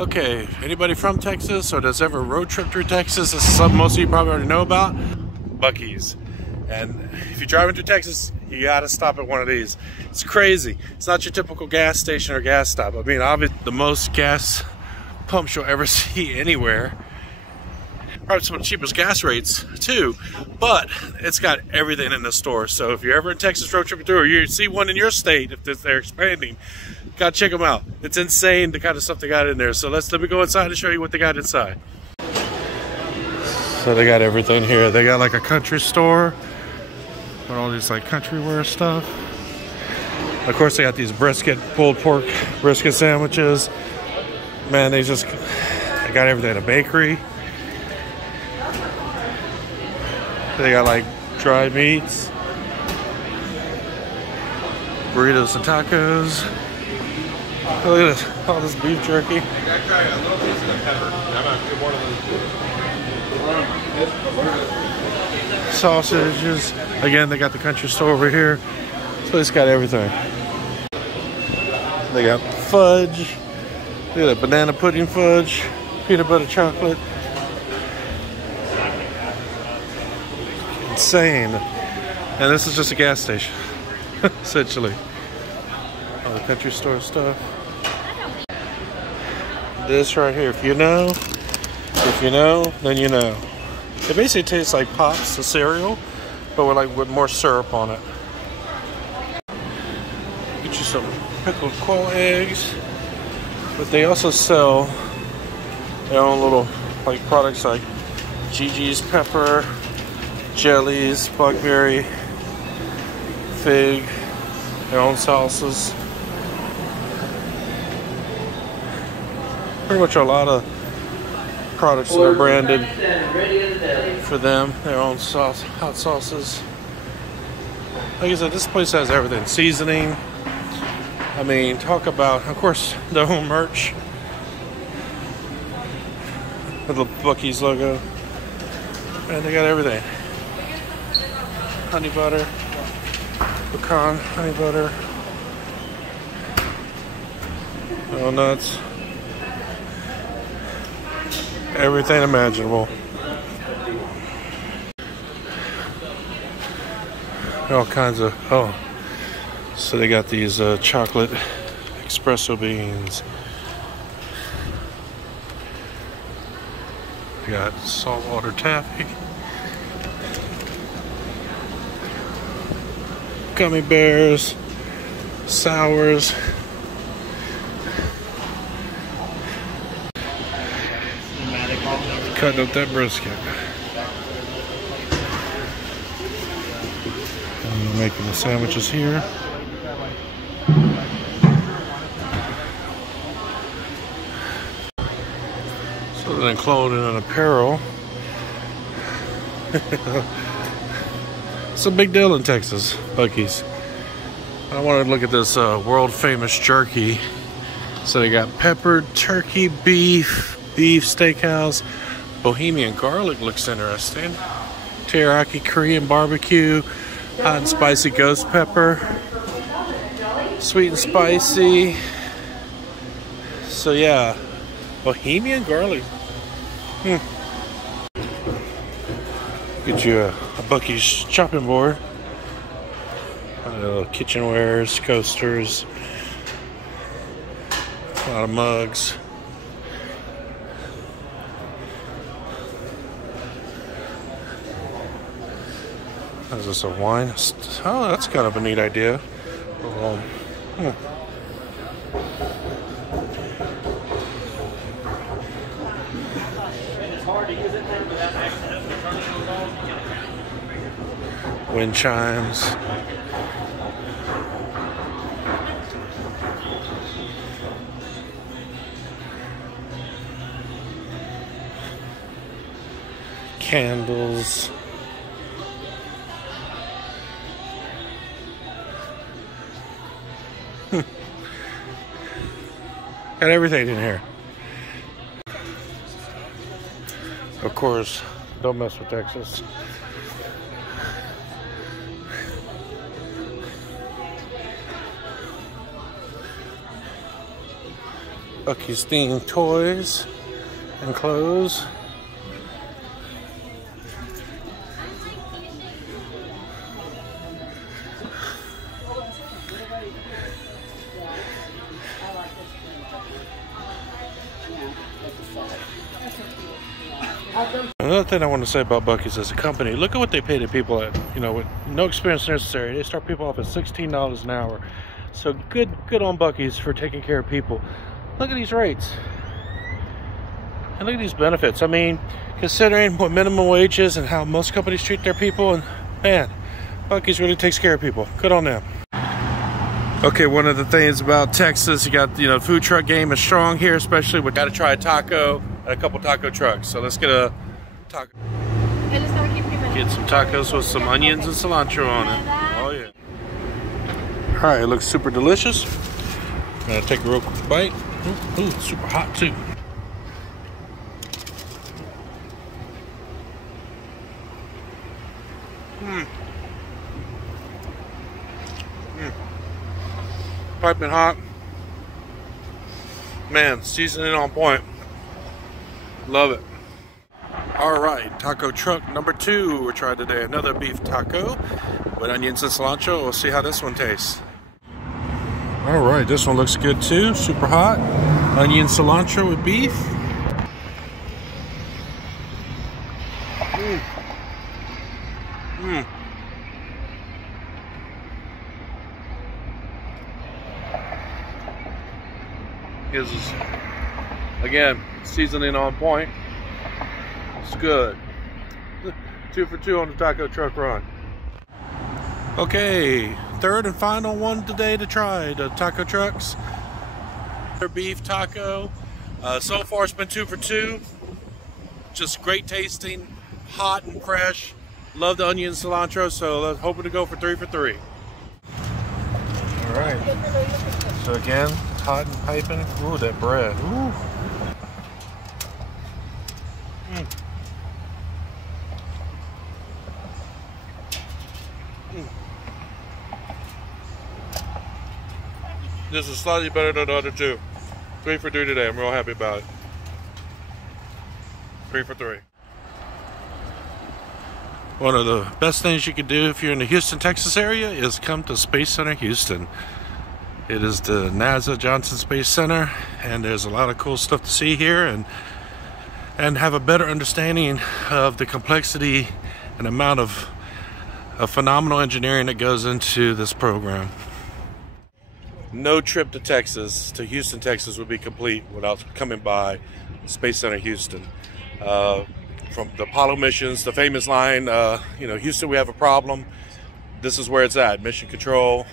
Okay, anybody from Texas or does ever road trip through Texas? This is something most of you probably already know about. Bucees. And if you're driving through Texas, you gotta stop at one of these. It's crazy. It's not your typical gas station or gas stop. I mean, obviously the most gas pumps you'll ever see anywhere. Probably some of the cheapest gas rates too, but it's got everything in the store. So if you're ever in Texas road tripping through, or you see one in your state, if they're expanding, gotta check them out. It's insane the kind of stuff they got in there. So let me go inside and show you what they got inside. So they got everything here. They got like a country store with all these like country wear stuff. Of course, they got these pulled pork brisket sandwiches. Man, they got everything. A bakery. They got like dried meats, burritos and tacos. Oh, look at this, all this beef jerky. I tried a little piece of the pepper. I'm not good one of those. Sausages. Again, they got the country store over here. So it's got everything. They got fudge. Look at that banana pudding fudge, peanut butter chocolate. Insane. And this is just a gas station, essentially. All the country store stuff. This right here, if you know, then you know. It basically tastes like Pops, the cereal, but with more syrup on it. Get you some pickled quail eggs, but they also sell their own little like products like Gigi's pepper, jellies, blackberry, fig, their own sauces. Pretty much a lot of products that are branded for them, their own sauce, hot sauces. Like I said, this place has everything. Seasoning. I mean, talk about, of course, their own merch. With the Bucees logo. And they got everything. Honey butter, pecan honey butter, donuts, everything imaginable. All kinds of, so they got these chocolate espresso beans. They got saltwater taffy. Gummy bears, sours, cutting up that brisket. And we're making the sandwiches here. So then clothing and apparel. It's a big deal in Texas, Bucees. I wanted to look at this world famous jerky. So they got peppered turkey, beef steakhouse, Bohemian garlic looks interesting. Teriyaki Korean barbecue, hot and spicy ghost pepper, sweet and spicy. So yeah, Bohemian garlic. Get you a Bucees chopping board. Kitchenwares, coasters, a lot of mugs. Is this a wine? Oh, that's kind of a neat idea. Wind chimes. Candles. Got everything in here. Of course, don't mess with Texas. Bucky's themed toys and clothes. Another thing I want to say about Bucky's as a company, look at what they pay the people at, you know, with no experience necessary. They start people off at $16 an hour. So good on Bucky's for taking care of people. Look at these rates. And look at these benefits. I mean, considering what minimum wage is and how most companies treat their people, and man, Bucky's really takes care of people. Good on them. Okay, one of the things about Texas, you got, you know, food truck game is strong here, especially we got to try a taco and a couple taco trucks. So let's get a taco. Get some tacos with some onions and cilantro on it. Oh yeah. All right, it looks super delicious. I'm gonna take a real quick bite. Ooh, it's super hot too. Piping hot. Man, seasoning on point. Love it. All right, taco truck number 2. We're trying today another beef taco with onions and cilantro. We'll see how this one tastes. All right, this one looks good too. Super hot. Onion cilantro with beef. Gives us, again, seasoning on point. It's good. 2 for 2 on the taco truck run. Okay, third and final one today to try the taco trucks. Their beef taco. So far it's been 2 for 2. Just great tasting, hot and fresh. Love the onion cilantro, so let's hoping to go for 3 for 3. All right. So again, hot and piping. Ooh, that bread. Ooh. This is slightly better than the other 2. 3 for 3 today. I'm real happy about it. 3 for 3. One of the best things you can do if you're in the Houston, Texas area is come to Space Center Houston. It is the NASA Johnson Space Center, and there's a lot of cool stuff to see here, and have a better understanding of the complexity and amount of phenomenal engineering that goes into this program. No trip to Texas, to Houston, Texas would be complete without coming by Space Center Houston. From the Apollo missions, the famous line, you know, Houston, we have a problem. This is where it's at, mission control.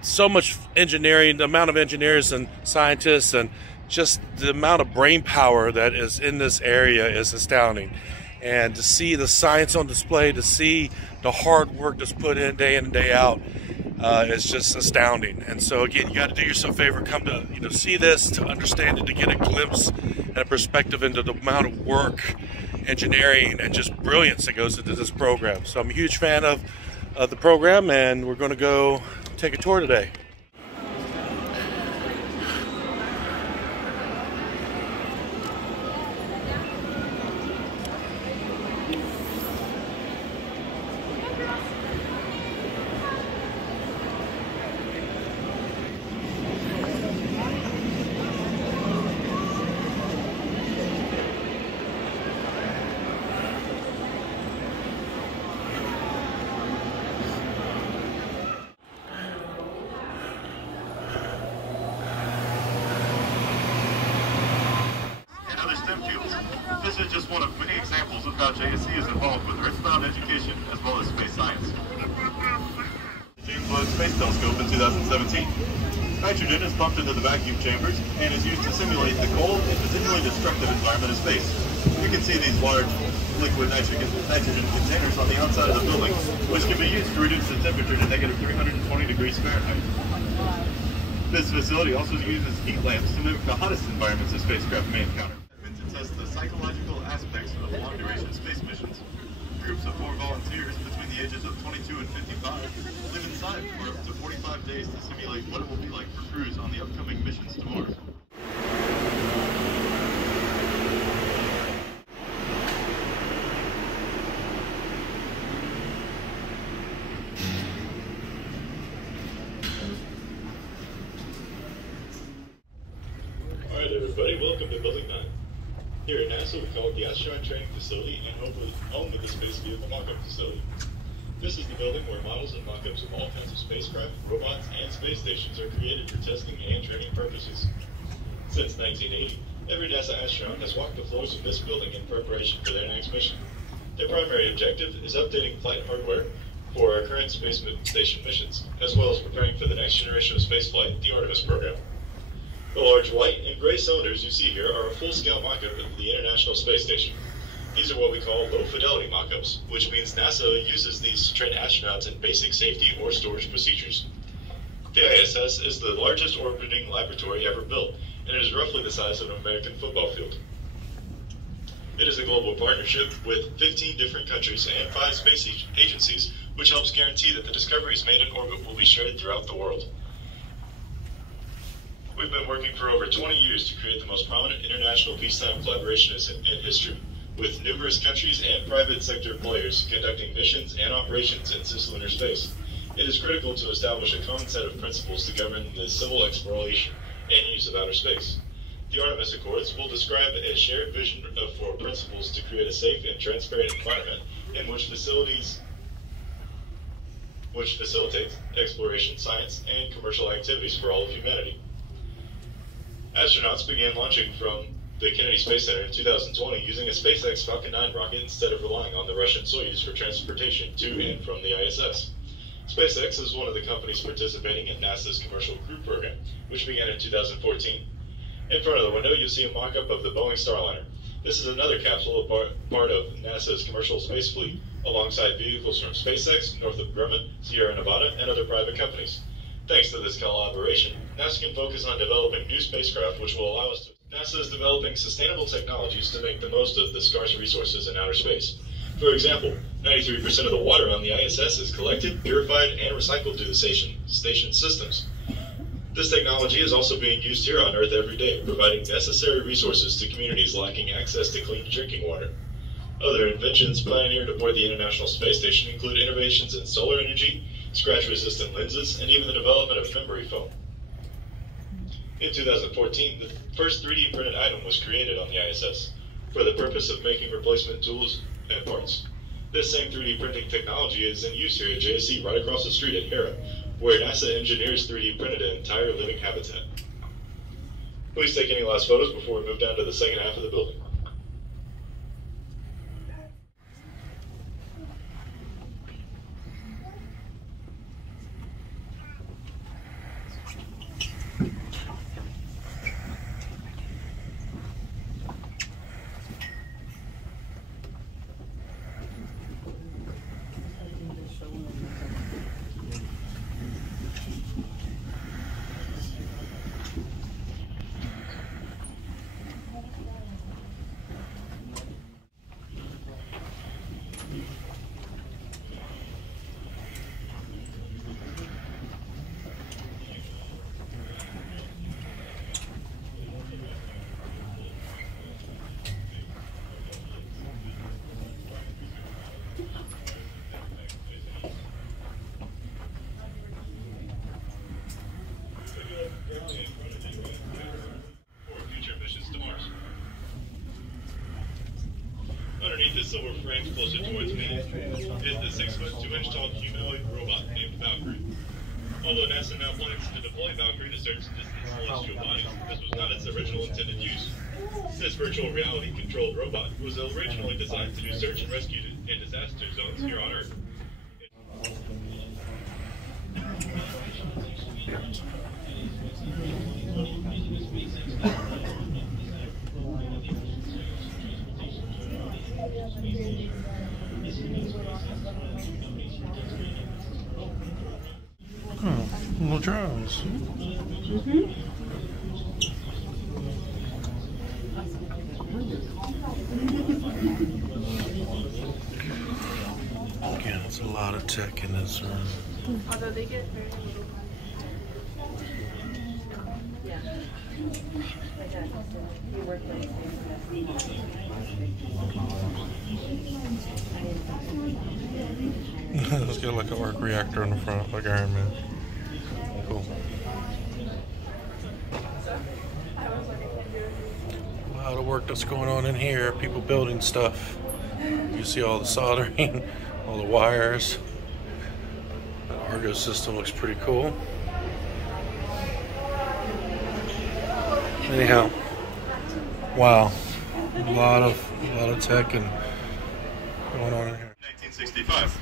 So much engineering, the amount of engineers and scientists, and just the amount of brain power that is in this area is astounding. And to see the science on display, to see the hard work that's put in and day out, is just astounding. And so again, you got to do yourself a favor, come to, you know, see this, to understand it, to get a glimpse and a perspective into the amount of work, engineering, and just brilliance that goes into this program. So I'm a huge fan of the program, and we're going to go take a tour today. This is just one of many examples of how JSC is involved with Earthbound education as well as space science. The James Webb Space Telescope in 2017. Nitrogen is pumped into the vacuum chambers and is used to simulate the cold and particularly destructive environment of space. You can see these large liquid nitrogen containers on the outside of the building, which can be used to reduce the temperature to negative 320 degrees Fahrenheit. This facility also uses heat lamps to mimic the hottest environments a spacecraft may encounter. To test the psychological aspects of long-duration space missions. Groups of 4 volunteers between the ages of 22 and 55 live inside for up to 45 days to simulate what it will be like for crews on the upcoming missions to Mars. to Building 9. Here at NASA, we call it the Astronaut Training Facility and home of the Space Vehicle Mock-Up Facility. This is the building where models and mock-ups of all kinds of spacecraft, robots, and space stations are created for testing and training purposes. Since 1980, every NASA astronaut has walked the floors of this building in preparation for their next mission. Their primary objective is updating flight hardware for our current space station missions, as well as preparing for the next generation of spaceflight, the Artemis program. The large white and gray cylinders you see here are a full-scale mock-up of the International Space Station. These are what we call low-fidelity mock-ups, which means NASA uses these to train astronauts in basic safety or storage procedures. The ISS is the largest orbiting laboratory ever built, and it is roughly the size of an American football field. It is a global partnership with 15 different countries and 5 space agencies, which helps guarantee that the discoveries made in orbit will be shared throughout the world. We've been working for over 20 years to create the most prominent international peacetime collaboration in history, with numerous countries and private sector players conducting missions and operations in cislunar space. It is critical to establish a common set of principles to govern the civil exploration and use of outer space. The Artemis Accords will describe a shared vision for principles to create a safe and transparent environment in which facilitates exploration, science, and commercial activities for all of humanity. Astronauts began launching from the Kennedy Space Center in 2020 using a SpaceX Falcon 9 rocket instead of relying on the Russian Soyuz for transportation to and from the ISS. SpaceX is one of the companies participating in NASA's Commercial Crew Program, which began in 2014. In front of the window, you'll see a mock-up of the Boeing Starliner. This is another capsule, part of NASA's commercial space fleet, alongside vehicles from SpaceX, Northrop Grumman, Sierra Nevada, and other private companies. Thanks to this collaboration, NASA can focus on developing new spacecraft which will allow us to. NASA is developing sustainable technologies to make the most of the scarce resources in outer space. For example, 93% of the water on the ISS is collected, purified, and recycled through the station systems. This technology is also being used here on Earth every day, providing necessary resources to communities lacking access to clean drinking water. Other inventions pioneered aboard the International Space Station include innovations in solar energy, scratch-resistant lenses, and even the development of memory foam. In 2014, the first 3D printed item was created on the ISS for the purpose of making replacement tools and parts. This same 3D printing technology is in use here at JSC right across the street at Hera, where NASA engineers 3D printed an entire living habitat. Please take any last photos before we move down to the second half of the building. Underneath the silver frame closer towards me is the 6-foot 2-inch tall humanoid robot named Valkyrie. Although NASA now plans to deploy Valkyrie to search distant celestial bodies, this was not its original intended use. This virtual reality controlled robot was originally designed to do search and rescue in disaster zones here on Earth. Oh, little drones. Again, it's a lot of tech in this room. Although they get very little. Yeah. Let's get like an arc reactor in the front, like Iron Man. Cool. lot of work that's going on in here. People building stuff. You see all the soldering, all the wires. The Argo system looks pretty cool. Anyhow, wow, a lot of tech and going on in here. 1965.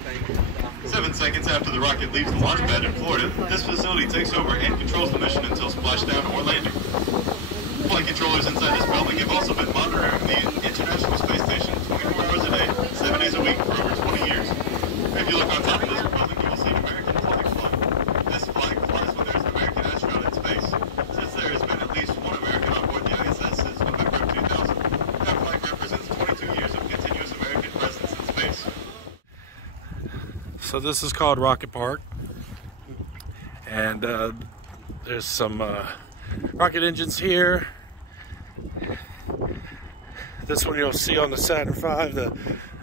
7 seconds after the rocket leaves the launch pad in Florida, this facility takes over and controls the mission until splashdown or landing. Flight controllers inside this building have also been monitoring the International Space Station 24 hours a day, 7 days a week for over 20 years. If you look on top of this building, you will see an American flag flying. This flag flies when there's an American astronaut in space. Since there has been at least one American on board the ISS since November of 2000, that flag represents 22 years of continuous American presence in space. So this is called Rocket Park, and there's some rocket engines here. This one you'll see on the Saturn V.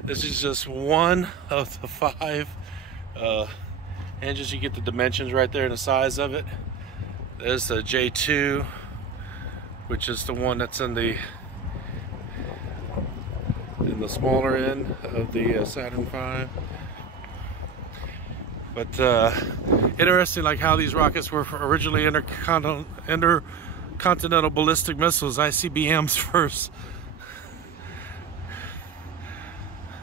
This is just one of the 5 engines. You get the dimensions right there and the size of it. There's the J2, which is the one that's in the smaller end of the Saturn V. But interesting, like how these rockets were originally intercontinental ballistic missiles, ICBMs first.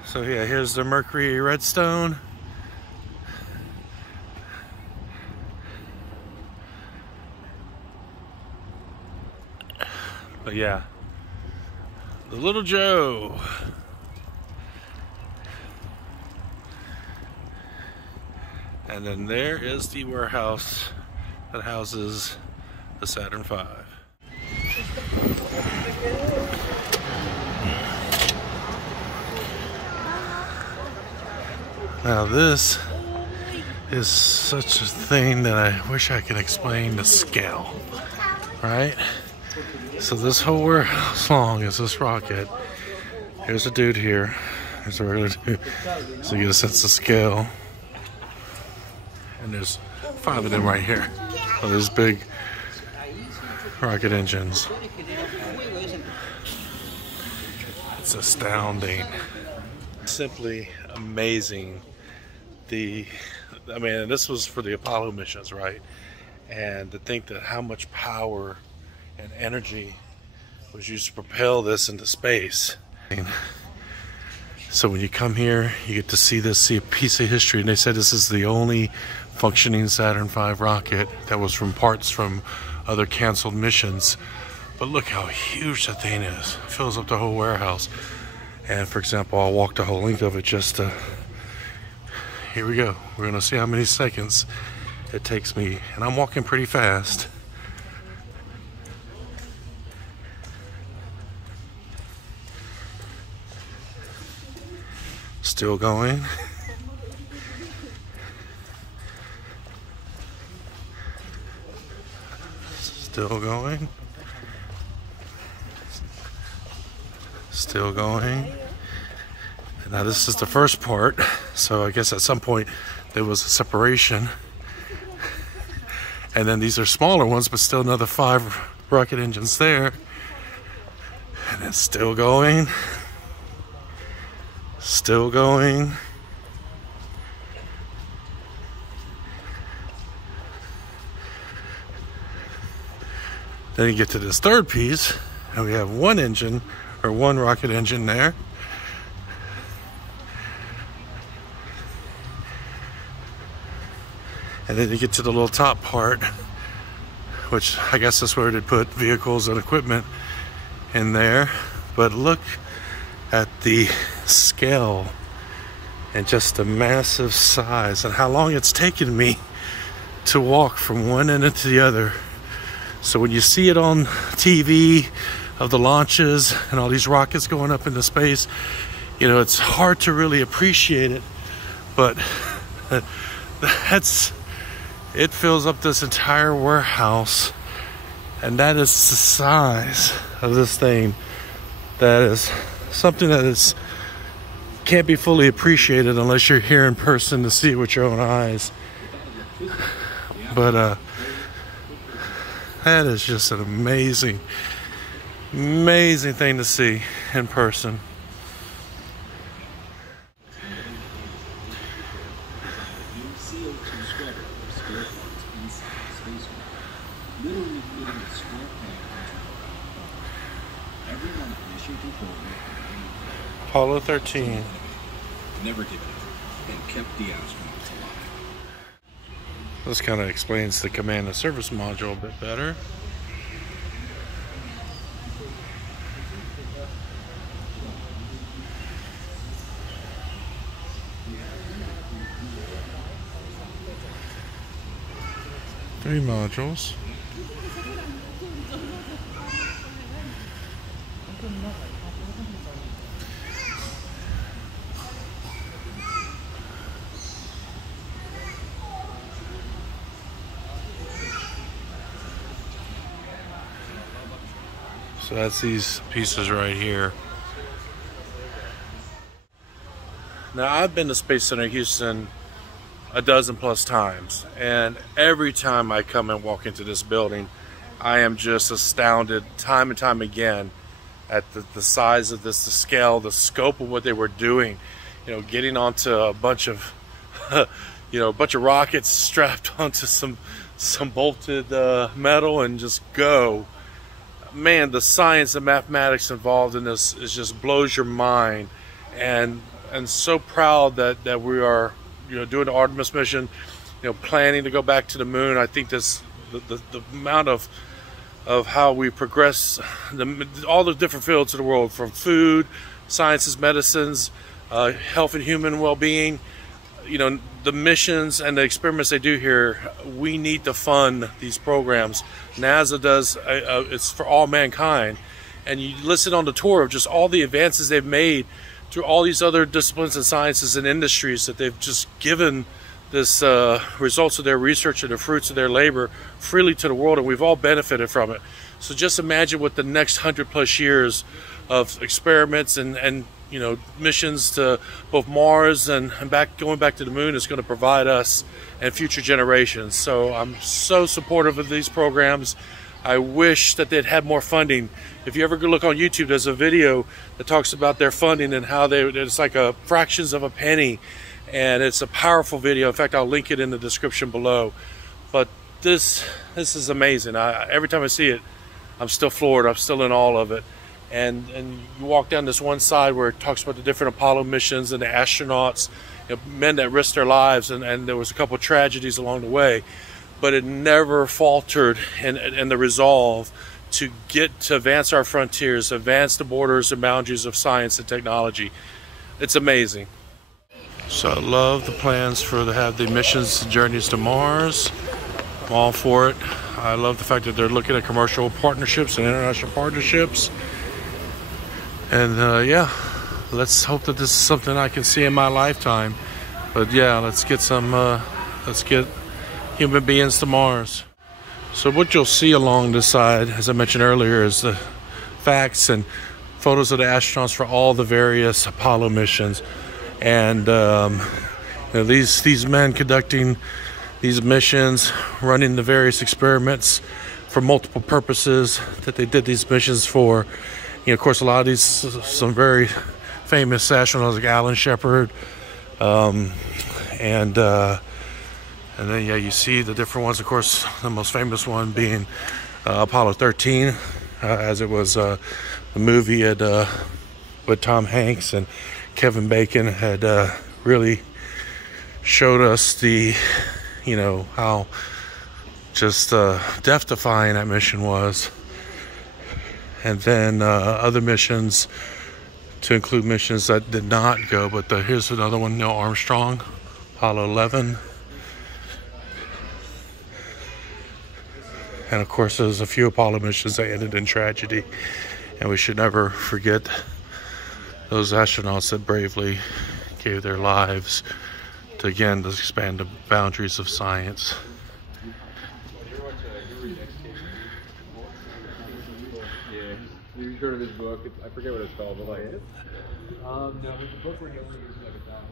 So yeah, here's the Mercury Redstone. But yeah, the Little Joe. And then there is the warehouse that houses the Saturn V. Now this is such a thing that I wish I could explain the scale, right? So this whole warehouse long is this rocket. Here's a dude here. There's a regular dude. So you get a sense of scale. And there's 5 of them right here. So there's big rocket engines. It's astounding. Simply amazing. I mean, this was for the Apollo missions, right? And to think that how much power and energy was used to propel this into space. So when you come here, you get to see this, see a piece of history. And they said this is the only functioning Saturn V rocket that was from parts from other canceled missions. But look how huge that thing is. It fills up the whole warehouse. And for example, I'll walk the whole length of it just to... Here we go. We're gonna see how many seconds it takes me. And I'm walking pretty fast. Still going. Still going. Still going. Now this is the first part, so I guess at some point there was a separation. And then these are smaller ones, but still another 5 rocket engines there. And it's still going. Still going. Then you get to this third piece, and we have 1 engine, or 1 rocket engine there. And then you get to the little top part, which I guess that's where they put vehicles and equipment in there. But look at the scale and just the massive size and how long it's taken me to walk from one end to the other. So when you see it on TV of the launches and all these rockets going up into space, you know, it's hard to really appreciate it, but it fills up this entire warehouse, and that is the size of this thing. That is something that can't be fully appreciated unless you're here in person to see it with your own eyes. But that is just an amazing Amazing thing to see in person. Apollo 13. Never given up and kept the astronauts alive. This kind of explains the command and service module a bit better. Three modules. So that's these pieces right here. Now I've been to Space Center Houston a dozen plus times, and every time I come and walk into this building, I am just astounded time and time again at the size of this, the scale, the scope of what they were doing. You know, getting onto a bunch of you know, a bunch of rockets strapped onto some bolted metal and just go. Man, the science and mathematics involved in this is just blows your mind, and so proud that we are, you know, doing the Artemis mission, you know, planning to go back to the moon. I think this the amount of how we progress all the different fields of the world, from food, sciences, medicines, health and human well-being, you know, the missions and the experiments they do here. We need to fund these programs. NASA does, it's for all mankind. And you listen on the tour of just all the advances they've made through all these other disciplines and sciences and industries, that they've just given this results of their research and the fruits of their labor freely to the world, and we've all benefited from it. So just imagine what the next 100+ years of experiments and you know, missions to both Mars and going back to the moon is going to provide us and future generations. So I'm so supportive of these programs. I wish that they'd had more funding. If you ever go look on YouTube, there's a video that talks about their funding and how it's like fractions of a penny, and it's a powerful video. In fact, I'll link it in the description below. But this is amazing. Every time I see it, I'm still floored. I'm still in awe of it. And you walk down this one side where it talks about the different Apollo missions and the astronauts, you know, men that risked their lives, and there was a couple of tragedies along the way, but it never faltered in the resolve to advance our frontiers, advance the borders and boundaries of science and technology. It's amazing. So I love the plans to have the missions and journeys to Mars. I'm all for it. I love the fact that they're looking at commercial partnerships and international partnerships. And yeah, let's hope that this is something I can see in my lifetime. But yeah, let's get human beings to Mars. So what you'll see along this side, as I mentioned earlier, is the facts and photos of the astronauts for all the various Apollo missions. And you know, these men conducting these missions, running the various experiments for multiple purposes that they did these missions for. You know, of course, a lot of these, some very famous astronauts like Alan Shepard, and then yeah, you see the different ones. Of course, the most famous one being Apollo 13, as it was the movie with Tom Hanks and Kevin Bacon had really showed us you know, how just death-defying that mission was. And then other missions, to include missions that did not go, but here's another one, Neil Armstrong, Apollo 11. And of course, there's a few Apollo missions that ended in tragedy, and we should never forget those astronauts that bravely gave their lives to, again, to expand the boundaries of science. You heard of his book? I forget what it's called, but like, no, it's a book where he only uses like 1,000.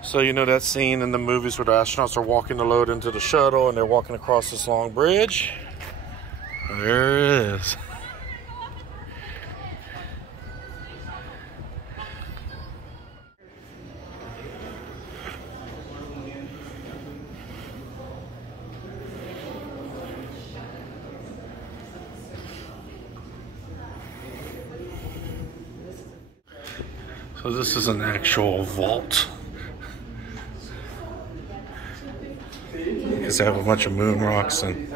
So you know that scene in the movies where the astronauts are walking the load into the shuttle and they're walking across this long bridge? There it is. So this is an actual vault. Because they have a bunch of moon rocks and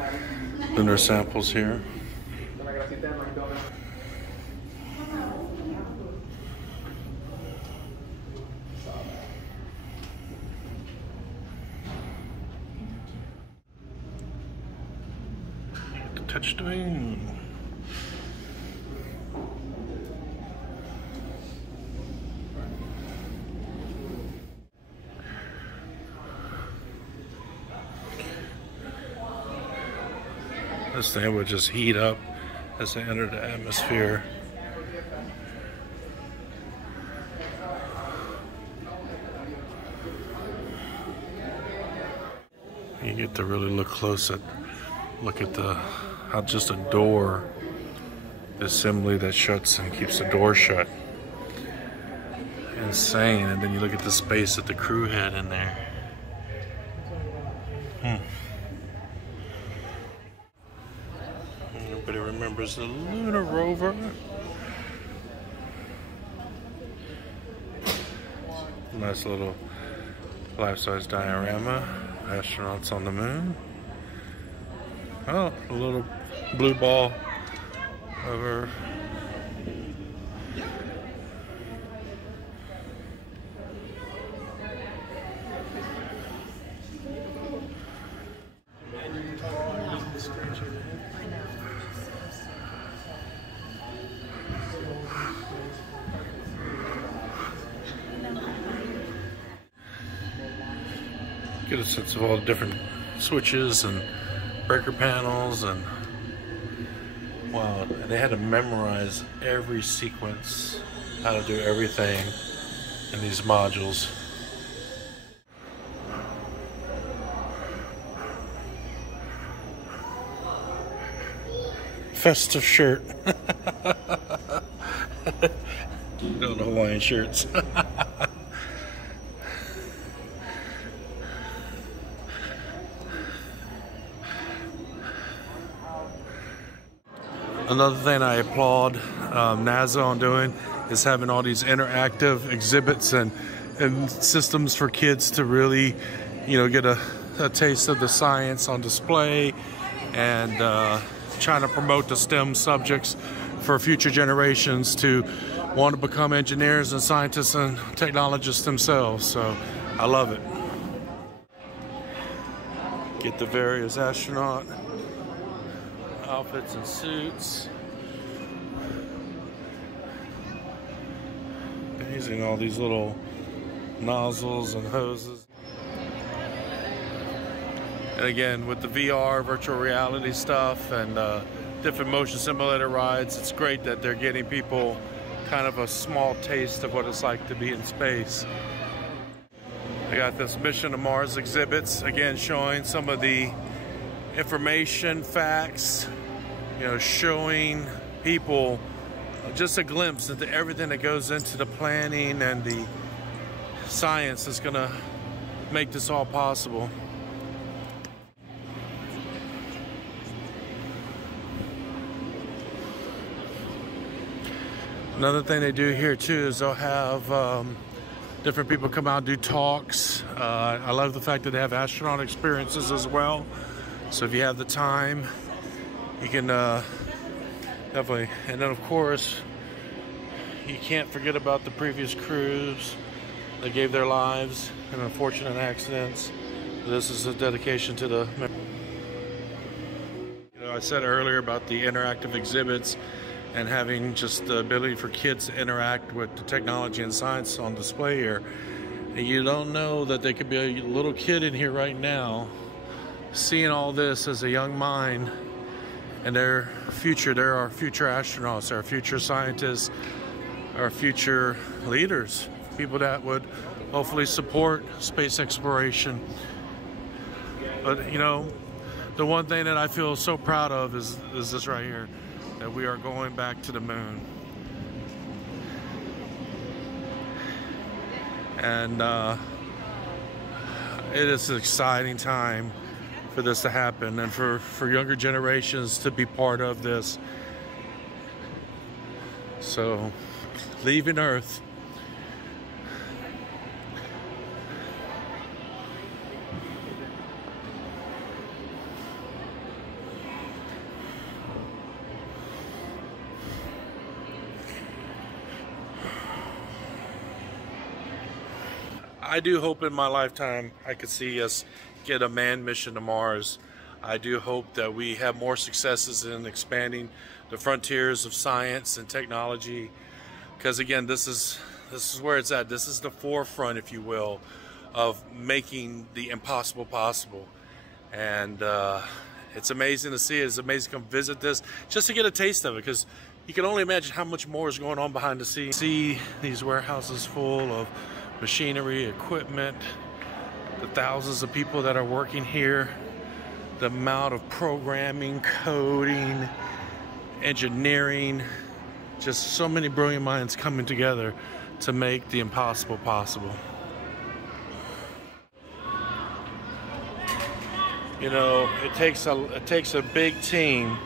lunar samples here. Get to touch the moon. This thing would just heat up as they enter the atmosphere. You get to really look close at, look at the, how just a door, the assembly that shuts and keeps the door shut. Insane. And then you look at the space that the crew had in there. Everybody remembers the lunar rover. Nice little life-size diorama. Astronauts on the moon. Oh, a little blue ball over. Get a sense of all the different switches and breaker panels, and wow, they had to memorize every sequence, how to do everything in these modules. Festive shirt. Doing the Hawaiian shirts. Another thing I applaud NASA on doing is having all these interactive exhibits and systems for kids to really, you know, get a taste of the science on display, and trying to promote the STEM subjects for future generations to want to become engineers and scientists and technologists themselves. So I love it. Get the various astronaut outfits and suits. Amazing, all these little nozzles and hoses. And again, with the VR, virtual reality stuff, and different motion simulator rides, it's great that they're getting people kind of a small taste of what it's like to be in space. I got this Mission to Mars exhibits, again showing some of the information, facts, you know, showing people just a glimpse into everything that goes into the planning and the science that's gonna make this all possible. Another thing they do here too is they'll have different people come out and do talks. I love the fact that they have astronaut experiences as well. So if you have the time, you can definitely. And then of course, you can't forget about the previous crews that gave their lives in unfortunate accidents. This is a dedication to the. You know, I said earlier about the interactive exhibits and having just the ability for kids to interact with the technology and science on display here. And you don't know that there could be a little kid in here right now seeing all this as a young mind and their future. They're our future astronauts, our future scientists, our future leaders, people that would hopefully support space exploration. But you know, the one thing that I feel so proud of is this right here, that we are going back to the moon. And it is an exciting time for this to happen, and for younger generations to be part of this. So, leaving Earth. I do hope in my lifetime I could see us get a manned mission to Mars. I do hope that we have more successes in expanding the frontiers of science and technology, because again, this is where it's at. This is the forefront, if you will, of making the impossible possible. And it's amazing to see it. It's amazing to come visit this just to get a taste of it, because you can only imagine how much more is going on behind the scenes. See these warehouses full of machinery, equipment, the thousands of people that are working here, the amount of programming, coding, engineering, just so many brilliant minds coming together to make the impossible possible. You know, it takes a big team,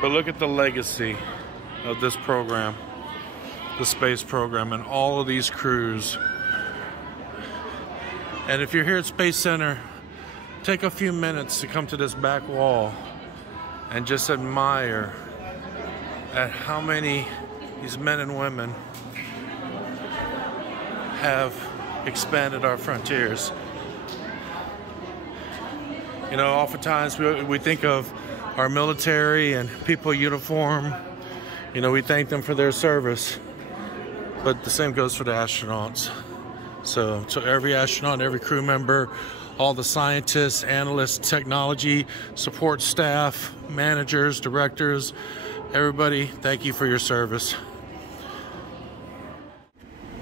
but look at the legacy of this program, the space program, and all of these crews. And if you're here at Space Center, take a few minutes to come to this back wall and just admire at how many these men and women have expanded our frontiers. You know, oftentimes we think of our military and people in uniform. You know, we thank them for their service, but the same goes for the astronauts. So to every astronaut, every crew member, all the scientists, analysts, technology, support staff, managers, directors, everybody, thank you for your service.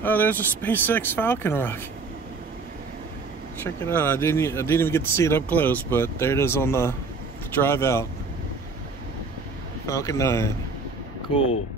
Oh, there's a SpaceX Falcon rock. Check it out. I didn't even get to see it up close, but there it is on the drive out. Falcon 9. Cool.